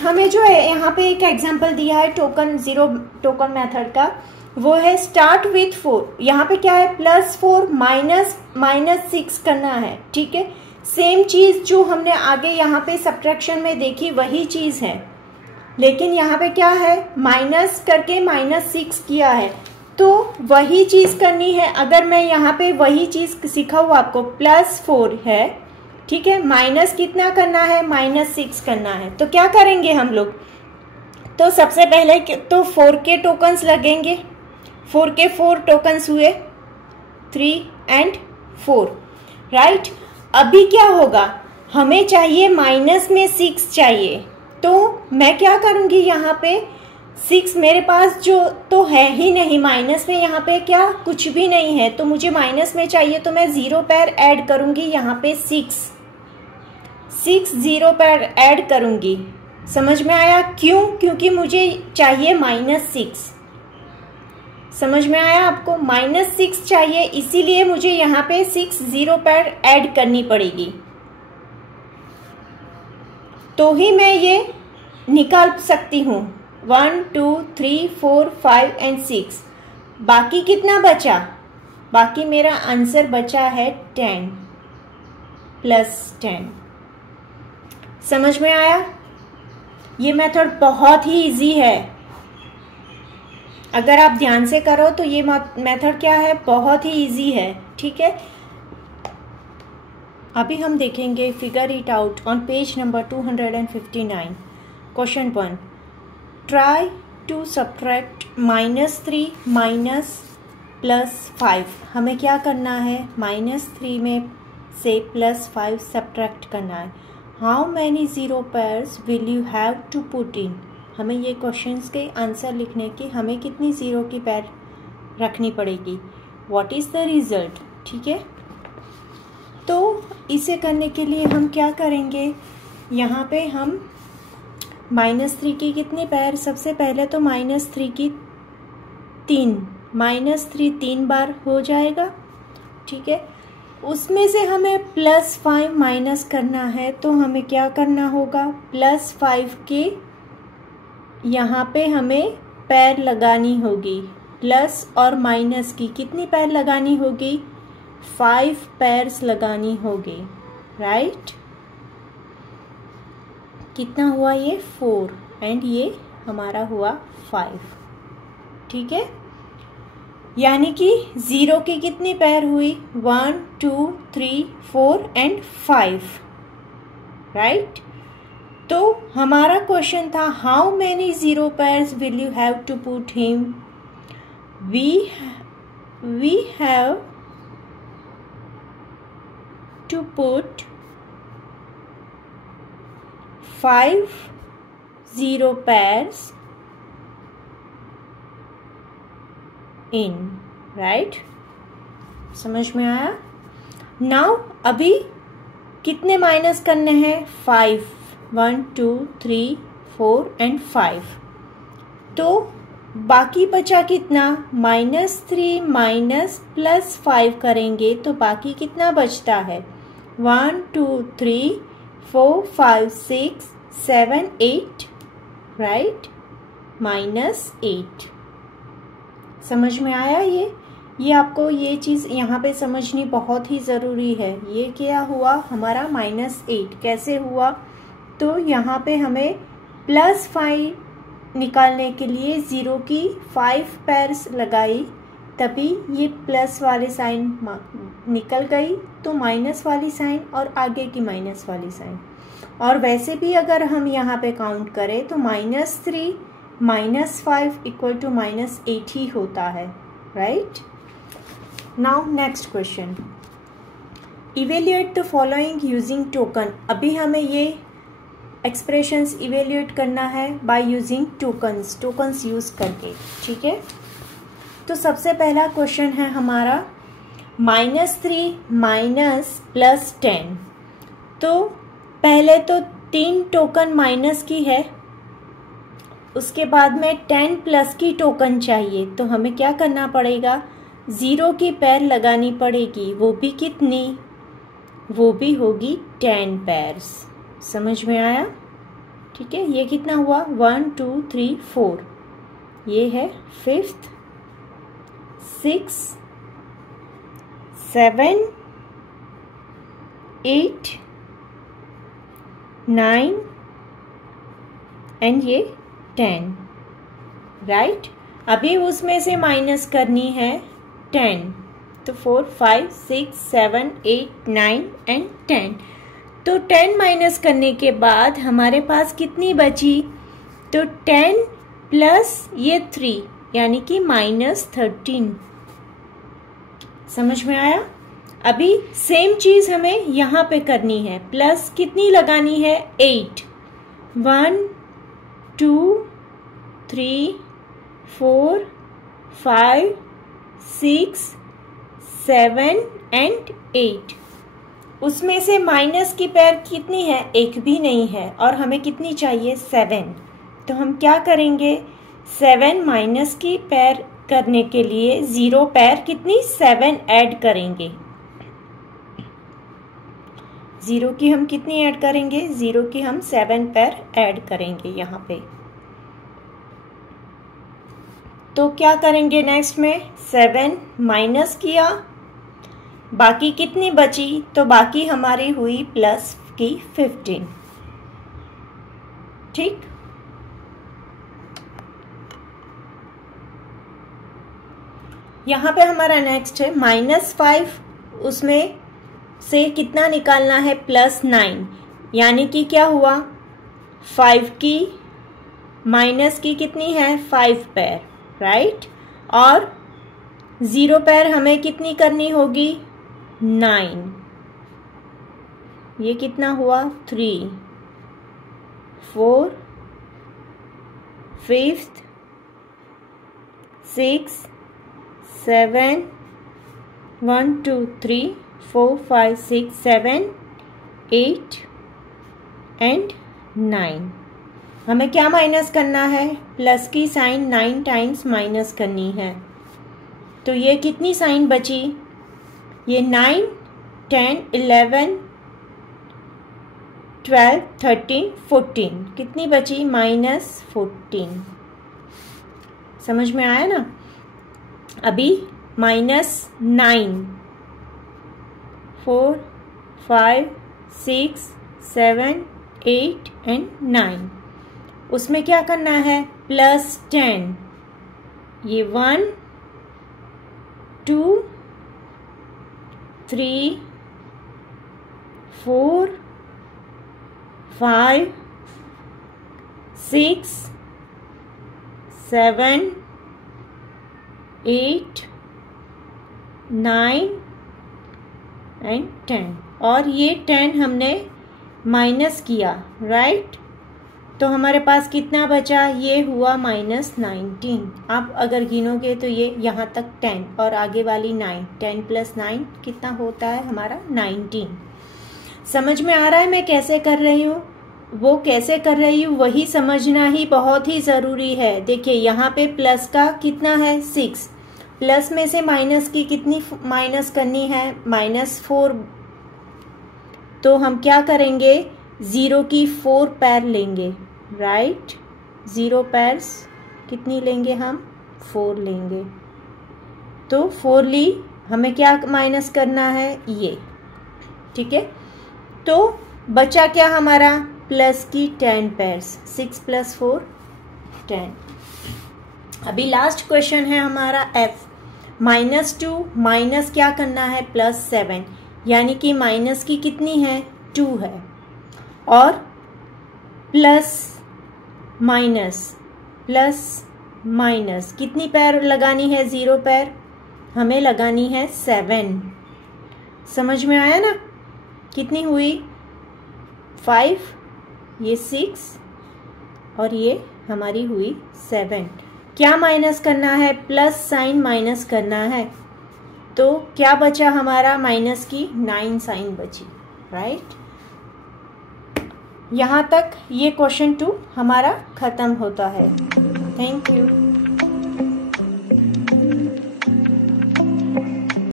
हमें जो है यहाँ पे एक एग्जांपल दिया है टोकन जीरो टोकन मेथड का, वो है स्टार्ट विथ 4। यहाँ पे क्या है, +4 -6 करना है। ठीक है, सेम चीज जो हमने आगे यहाँ पे सब्ट्रैक्शन में देखी वही चीज है, लेकिन यहाँ पे क्या है, माइनस करके -6 किया है, तो वही चीज करनी है। अगर मैं यहाँ पे वही चीज सिखाऊँ आपको, +4 है, ठीक है, माइनस कितना करना है, -6 करना है, तो क्या करेंगे हम लोग, तो सबसे पहले तो 4 के टोकन्स लगेंगे। 4 के 4 टोकन्स हुए, 3 and 4, राइट। अभी क्या होगा, हमें चाहिए माइनस में 6 चाहिए, तो मैं क्या करूंगी, यहाँ पे 6 मेरे पास जो तो है ही नहीं, माइनस में यहाँ पे क्या कुछ भी नहीं है, तो मुझे माइनस में चाहिए, तो मैं 0 पर ऐड करूंगी, यहाँ पे 6 0 पर ऐड करूंगी। समझ में आया क्यों, क्योंकि मुझे चाहिए -6। समझ में आया आपको, -6 चाहिए, इसीलिए मुझे यहाँ पे 6 0 पर ऐड करनी पड़ेगी, तो ही मैं ये निकाल सकती हूँ। 1 2 3 4 5 and 6। बाकी कितना बचा, बाकी मेरा आंसर बचा है 10 + 10। समझ में आया, ये मेथड बहुत ही इजी है, अगर आप ध्यान से करो तो ये मेथड क्या है, बहुत ही इजी है। ठीक है, अभी हम देखेंगे figure it out on page number 259। Question 1, try to subtract -3 +5। हमें क्या करना है, -3 में से +5 सब्ट्रैक्ट करना है। How many 0 pairs will you have to put in. हमें ये क्वेश्चंस के आंसर लिखने की हमें कितनी 0 की पैर रखनी पड़ेगी, व्हाट इज़ द रिजल्ट। ठीक है, तो इसे करने के लिए हम क्या करेंगे, यहाँ पे हम -3 की कितनी पैर, सबसे पहले तो -3 की 3, -3 3 बार हो जाएगा। ठीक है, उसमें से हमें +5 माइनस करना है, तो हमें क्या करना होगा, +5 के यहाँ पे हमें पैर लगानी होगी, प्लस और माइनस की कितनी पैर लगानी होगी, 5 पैर्स लगानी होगी, राइट। कितना हुआ ये 4 एंड ये हमारा हुआ 5। ठीक है, यानी कि 0 की कितनी पैर हुई, 1 2 3 4 and 5, राइट। तो हमारा क्वेश्चन था how many 0 pairs will you have to put in. We have to put 5 0 pairs in, right. समझ में आया। नाउ अभी कितने माइनस करने हैं, 5, 1 2 3 4 and 5। तो बाकी बचा कितना, -3 माइनस +5 करेंगे तो बाकी कितना बचता है, 1 2 3 4 5 6 7 8, राइट, -8। समझ में आया। ये आपको ये चीज़ यहाँ पे समझनी बहुत ही ज़रूरी है। ये क्या हुआ हमारा -8 कैसे हुआ, तो यहाँ पे हमें +5 निकालने के लिए 0 की 5 पैर्स लगाई, तभी ये प्लस वाली साइन निकल गई, तो माइनस वाली साइन और आगे की माइनस वाली साइन। और वैसे भी अगर हम यहाँ पे काउंट करें तो -3 -5 = -8 ही होता है, right. Now next question, evaluate the following using token. अभी हमें ये एक्सप्रेशंस इवेल्युएट करना है बाय यूजिंग टोकन्स यूज करके। ठीक है, तो सबसे पहला क्वेश्चन है हमारा -3 माइनस +10। तो पहले तो 3 टोकन माइनस की है, उसके बाद में 10 प्लस की टोकन चाहिए, तो हमें क्या करना पड़ेगा, 0 की पैर लगानी पड़ेगी, वो भी कितनी वो भी होगी 10 पेयर्स। समझ में आया? ठीक है, ये कितना हुआ 1 2 3 4, ये है 5th, 6 7 8 9 एंड ये 10, राइट। अभी उसमें से माइनस करनी है 10, तो 4 5 6 7 8 9 एंड 10। तो 10 माइनस करने के बाद हमारे पास कितनी बची? तो 10 प्लस ये 3 यानी कि -13। समझ में आया? अभी सेम चीज हमें यहाँ पे करनी है, प्लस कितनी लगानी है 8, 1 2 3 4 5 6 7 एंड 8। उसमें से माइनस की पेयर कितनी है? एक भी नहीं है, और हमें कितनी चाहिए 7। तो हम क्या करेंगे, 7 माइनस की पेयर करने के लिए 0 पेयर कितनी 7 ऐड करेंगे। 0 की हम कितनी ऐड करेंगे? 0 की हम 7 पेयर ऐड करेंगे यहाँ पे। तो क्या करेंगे नेक्स्ट में, 7 माइनस किया, बाकी कितनी बची? तो बाकी हमारी हुई प्लस की 15। ठीक, यहाँ पे हमारा नेक्स्ट है -5, उसमें से कितना निकालना है? +9, यानी कि क्या हुआ 5 की माइनस की कितनी है 5 पेयर, राइट। और 0 पेयर हमें कितनी करनी होगी 9, ये कितना हुआ 3 4 5th 6 7 1 2 3 4 5 6 7 8 एंड 9। हमें क्या माइनस करना है? प्लस की साइन 9 टाइम्स माइनस करनी है। तो ये कितनी साइन बची? ये 9 10 11 12 13 14, कितनी बची? -14। समझ में आया ना? अभी -9 4 5 6 7 8 एंड 9, उसमें क्या करना है? +10, ये 1 2 3 4 5 6 7 8 9 एंड 10, और ये 10 हमने माइनस किया, राइट। तो हमारे पास कितना बचा? ये हुआ -19। आप अगर गिनोगे तो ये यहाँ तक 10 और आगे वाली 9, 10 + 9 कितना होता है हमारा 19। समझ में आ रहा है मैं कैसे कर रही हूँ? वो कैसे कर रही हूँ वही समझना ही बहुत ही ज़रूरी है। देखिए यहाँ पे प्लस का कितना है 6, प्लस में से माइनस की कितनी माइनस करनी है -4। तो हम क्या करेंगे 0 की 4 पेयर लेंगे, राइट। 0 पेयर्स कितनी लेंगे हम 4 लेंगे। तो 4 ली, हमें क्या माइनस करना है ये, ठीक है। तो बचा क्या हमारा प्लस की 10 पेयर्स, 6 + 4 10। अभी लास्ट क्वेश्चन है हमारा F। -2 माइनस क्या करना है +7, यानी कि माइनस की कितनी है 2 है, और प्लस माइनस कितनी पैर लगानी है 0 पैर, हमें लगानी है 7। समझ में आया ना? कितनी हुई 5, ये 6 और ये हमारी हुई 7। क्या माइनस करना है? प्लस साइन माइनस करना है। तो क्या बचा हमारा? माइनस की 9 साइन बची, राइट। यहाँ तक ये क्वेश्चन 2 हमारा खत्म होता है। Thank you.